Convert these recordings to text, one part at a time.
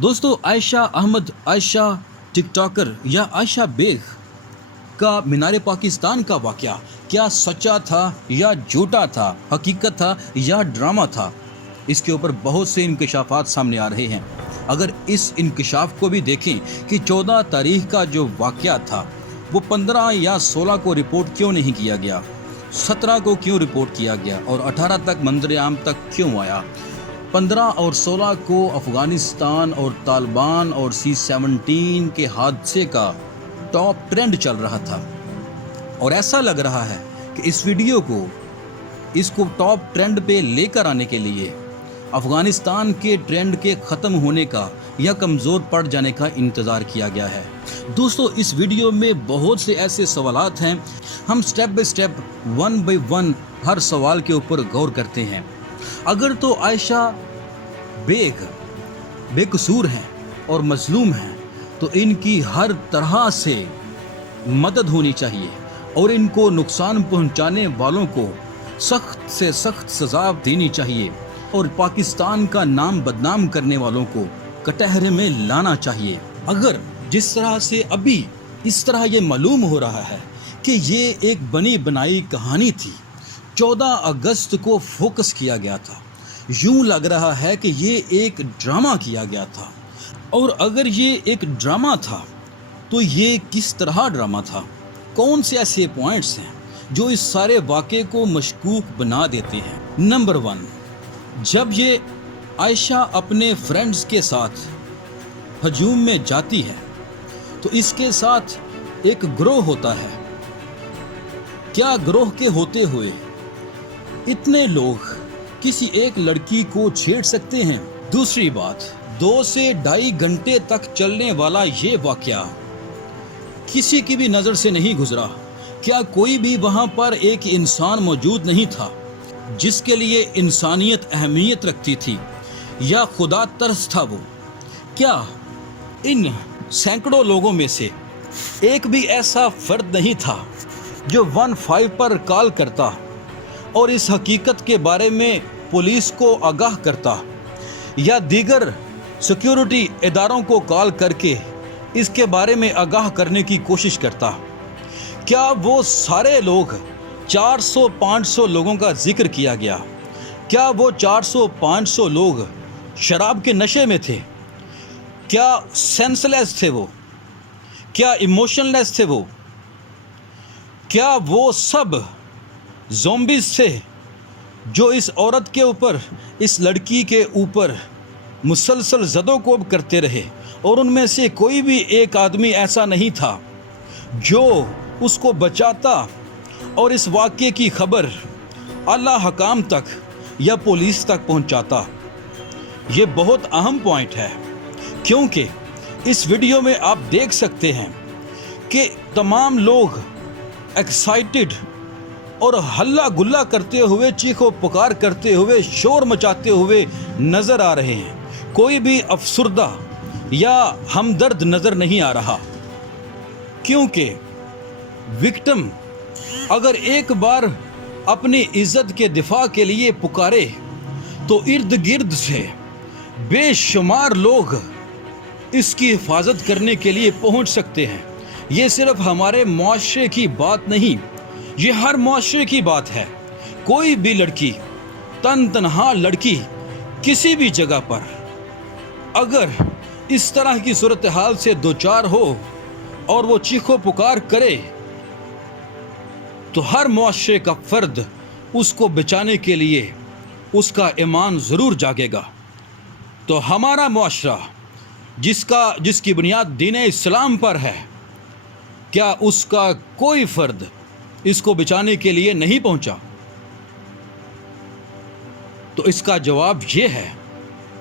दोस्तों, आयशा अहमद, आयशा टिकटॉकर या आयशा बेग का मीनार पाकिस्तान का वाक़या क्या सच्चा था या झूठा था, हकीकत था या ड्रामा था, इसके ऊपर बहुत से इंकशाफात सामने आ रहे हैं। अगर इस इंकशाफ को भी देखें कि 14 तारीख का जो वाक़या था वो 15 या 16 को रिपोर्ट क्यों नहीं किया गया, 17 को क्यों रिपोर्ट किया गया और 18 तक मंजर आम तक क्यों आया। 15 और 16 को अफ़गानिस्तान और तालिबान और C-17 के हादसे का टॉप ट्रेंड चल रहा था और ऐसा लग रहा है कि इस वीडियो को इसको टॉप ट्रेंड पे लेकर आने के लिए अफ़गानिस्तान के ट्रेंड के ख़त्म होने का या कमज़ोर पड़ जाने का इंतज़ार किया गया है। दोस्तों, इस वीडियो में बहुत से ऐसे सवालात हैं, हम step by step, one by one हर सवाल के ऊपर गौर करते हैं। अगर तो आयशा बेग बेकसूर हैं और मजलूम हैं तो इनकी हर तरह से मदद होनी चाहिए और इनको नुकसान पहुंचाने वालों को सख्त से सख्त सज़ा देनी चाहिए और पाकिस्तान का नाम बदनाम करने वालों को कटहरे में लाना चाहिए। अगर जिस तरह से अभी इस तरह ये मालूम हो रहा है कि ये एक बनी बनाई कहानी थी, 14 अगस्त को फोकस किया गया था, यूं लग रहा है कि ये एक ड्रामा किया गया था। और अगर ये एक ड्रामा था तो ये किस तरह ड्रामा था, कौन से ऐसे पॉइंट्स हैं जो इस सारे वाक़े को मशकूक बना देते हैं। नंबर 1, जब ये आयशा अपने फ्रेंड्स के साथ हजूम में जाती है तो इसके साथ एक ग्रोह होता है। क्या ग्रोह के होते हुए इतने लोग किसी एक लड़की को छेड़ सकते हैं? दूसरी बात, 2 से ढाई घंटे तक चलने वाला ये वाक़या किसी की भी नज़र से नहीं गुजरा। क्या कोई भी वहाँ पर एक इंसान मौजूद नहीं था जिसके लिए इंसानियत अहमियत रखती थी या खुदा तरस था वो? क्या इन सैकड़ों लोगों में से एक भी ऐसा फ़र्द नहीं था जो 15 पर कॉल करता और इस हकीकत के बारे में पुलिस को आगाह करता या दीगर सिक्योरिटी इदारों को कॉल करके इसके बारे में आगाह करने की कोशिश करता? क्या वो सारे लोग 400-500 लोगों का जिक्र किया गया, क्या वो 400-500 लोग शराब के नशे में थे? क्या सेंसलेस थे वो? क्या इमोशनलेस थे वो? क्या वो सब ज़ॉम्बीज़ थे जो इस औरत के ऊपर, इस लड़की के ऊपर मुसलसल ज़दोकोब करते रहे और उनमें से कोई भी एक आदमी ऐसा नहीं था जो उसको बचाता और इस वाक़े की खबर आला हकाम तक या पुलिस तक पहुंचाता? ये बहुत अहम पॉइंट है क्योंकि इस वीडियो में आप देख सकते हैं कि तमाम लोग एक्साइटेड और हल्ला गुल्ला करते हुए, चीखो पुकार करते हुए, शोर मचाते हुए नज़र आ रहे हैं। कोई भी अफसुर्दा या हमदर्द नज़र नहीं आ रहा क्योंकि विक्टिम अगर एक बार अपनी इज़्ज़त के दिफा के लिए पुकारे तो इर्द गिर्द से बेशुमार लोग इसकी हिफाजत करने के लिए पहुंच सकते हैं। ये सिर्फ हमारे मुआशरे की बात नहीं, ये हर मुआशरे की बात है। कोई भी लड़की, तनहा लड़की किसी भी जगह पर अगर इस तरह की सूरत हाल से दो चार हो और वो चीखो पुकार करे तो हर मुआशरे का फ़र्द उसको बचाने के लिए उसका ईमान ज़रूर जागेगा। तो हमारा मुआशरा जिसकी बुनियाद दीन इस्लाम पर है, क्या उसका कोई फ़र्द इसको बचाने के लिए नहीं पहुंचा? तो इसका जवाब ये है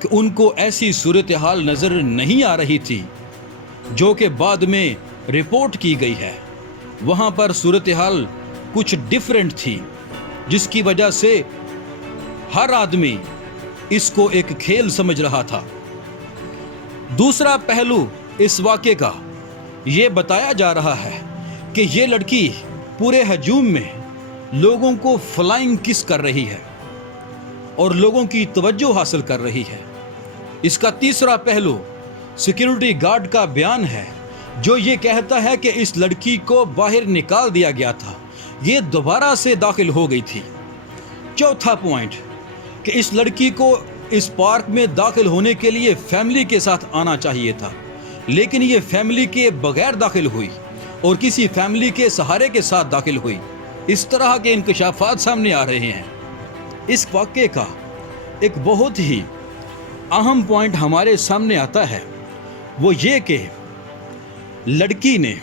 कि उनको ऐसी सूरत हाल नज़र नहीं आ रही थी जो कि बाद में रिपोर्ट की गई है। वहाँ पर सूरत हाल कुछ डिफरेंट थी जिसकी वजह से हर आदमी इसको एक खेल समझ रहा था। दूसरा पहलू इस वाक़े का ये बताया जा रहा है कि ये लड़की पूरे हजूम में लोगों को फ्लाइंग किस कर रही है और लोगों की तवज्जो हासिल कर रही है। इसका तीसरा पहलू सिक्योरिटी गार्ड का बयान है जो ये कहता है कि इस लड़की को बाहर निकाल दिया गया था, ये दोबारा से दाखिल हो गई थी। चौथा पॉइंट कि इस लड़की को इस पार्क में दाखिल होने के लिए फैमिली के साथ आना चाहिए था, लेकिन ये फैमिली के बगैर दाखिल हुई और किसी फैमिली के सहारे के साथ दाखिल हुई। इस तरह के इंकशाफात सामने आ रहे हैं। इस वाक़े का एक बहुत ही अहम पॉइंट हमारे सामने आता है, वो ये कि लड़की ने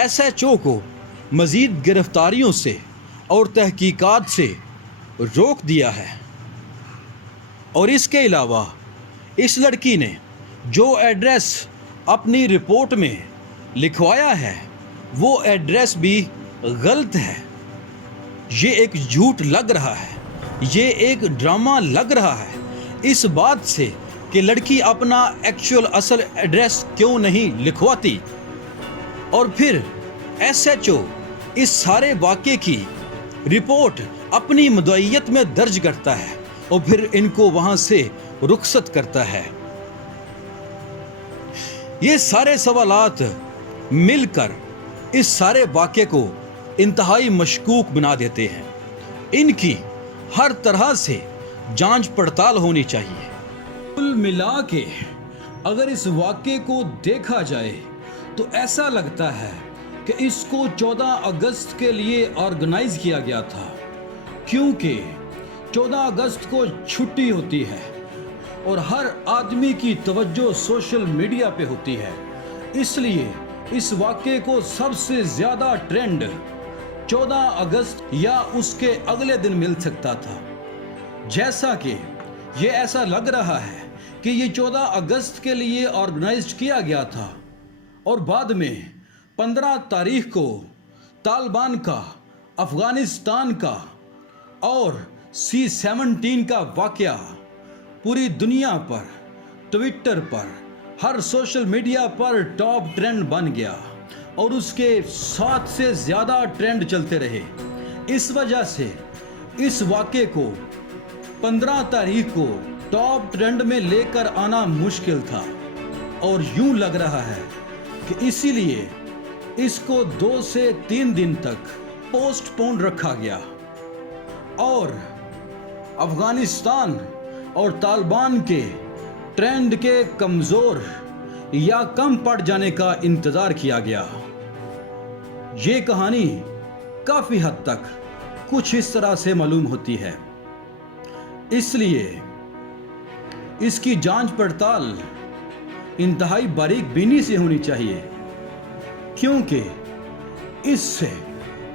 SHO को मज़ीद गिरफ्तारियों से और तहकीकात से रोक दिया है। और इसके अलावा इस लड़की ने जो एड्रेस अपनी रिपोर्ट में लिखवाया है वो एड्रेस भी गलत है। ये एक झूठ लग रहा है, ये एक ड्रामा लग रहा है इस बात से कि लड़की अपना एक्चुअल असल एड्रेस क्यों नहीं लिखवाती। और फिर SHO इस सारे वाक़े की रिपोर्ट अपनी मुद्दईयत में दर्ज करता है और फिर इनको वहाँ से रुखसत करता है। ये सारे सवालात मिलकर इस सारे वाक़े को इंतहाई मशकूक बना देते हैं। इनकी हर तरह से जांच पड़ताल होनी चाहिए। कुल मिला के अगर इस वाक़े को देखा जाए तो ऐसा लगता है कि इसको 14 अगस्त के लिए ऑर्गेनाइज किया गया था, क्योंकि 14 अगस्त को छुट्टी होती है और हर आदमी की तवज्जो सोशल मीडिया पे होती है। इसलिए इस वाक़े को सबसे ज़्यादा ट्रेंड 14 अगस्त या उसके अगले दिन मिल सकता था। जैसा कि ये ऐसा लग रहा है कि ये 14 अगस्त के लिए ऑर्गेनाइज किया गया था और बाद में 15 तारीख को तालिबान का, अफ़गानिस्तान का और C-17 का वाक़या पूरी दुनिया पर, ट्विटर पर, हर सोशल मीडिया पर टॉप ट्रेंड बन गया और उसके 7 से ज़्यादा ट्रेंड चलते रहे। इस वजह से इस वाक़े को 15 तारीख को टॉप ट्रेंड में लेकर आना मुश्किल था और यूं लग रहा है कि इसीलिए इसको 2 से 3 दिन तक पोस्टपोन रखा गया और अफ़गानिस्तान और तालिबान के ट्रेंड के कमज़ोर या कम पड़ जाने का इंतज़ार किया गया। ये कहानी काफ़ी हद तक कुछ इस तरह से मालूम होती है। इसलिए इसकी जांच पड़ताल इंतहाई बारीक बीनी से होनी चाहिए, क्योंकि इससे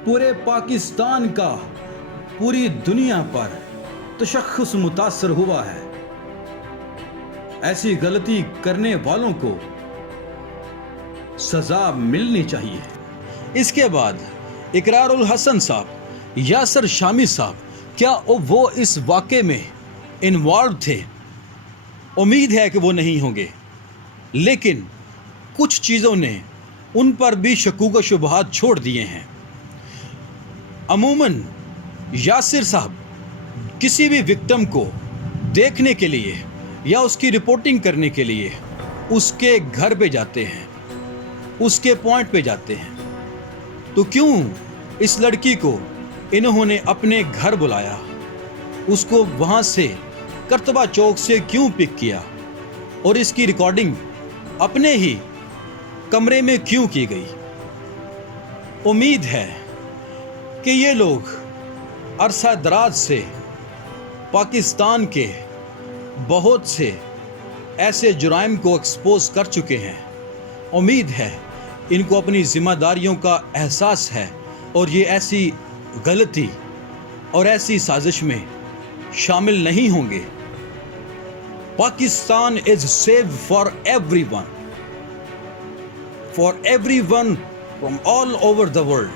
पूरे पाकिस्तान का पूरी दुनिया पर तशख़्ख़ुस मुतासर हुआ है। ऐसी गलती करने वालों को सज़ा मिलनी चाहिए। इसके बाद इकरारुल हसन साहब, यासर शामी साहब, क्या वो इस वाक़े में इन्वॉल्व थे? उम्मीद है कि वो नहीं होंगे, लेकिन कुछ चीज़ों ने उन पर भी शकूक व शुबहात छोड़ दिए हैं। अमूमन यासिर साहब किसी भी विक्टिम को देखने के लिए या उसकी रिपोर्टिंग करने के लिए उसके घर पे जाते हैं, उसके पॉइंट पे जाते हैं। तो क्यों इस लड़की को इन्होंने अपने घर बुलाया, उसको वहाँ से करतबा चौक से क्यों पिक किया और इसकी रिकॉर्डिंग अपने ही कमरे में क्यों की गई? उम्मीद है कि ये लोग अरसा दराज से पाकिस्तान के बहुत से ऐसे जुराइम को एक्सपोज कर चुके हैं। उम्मीद है इनको अपनी जिम्मेदारियों का एहसास है और ये ऐसी गलती और ऐसी साजिश में शामिल नहीं होंगे। Pakistan is safe for everyone from all over the world.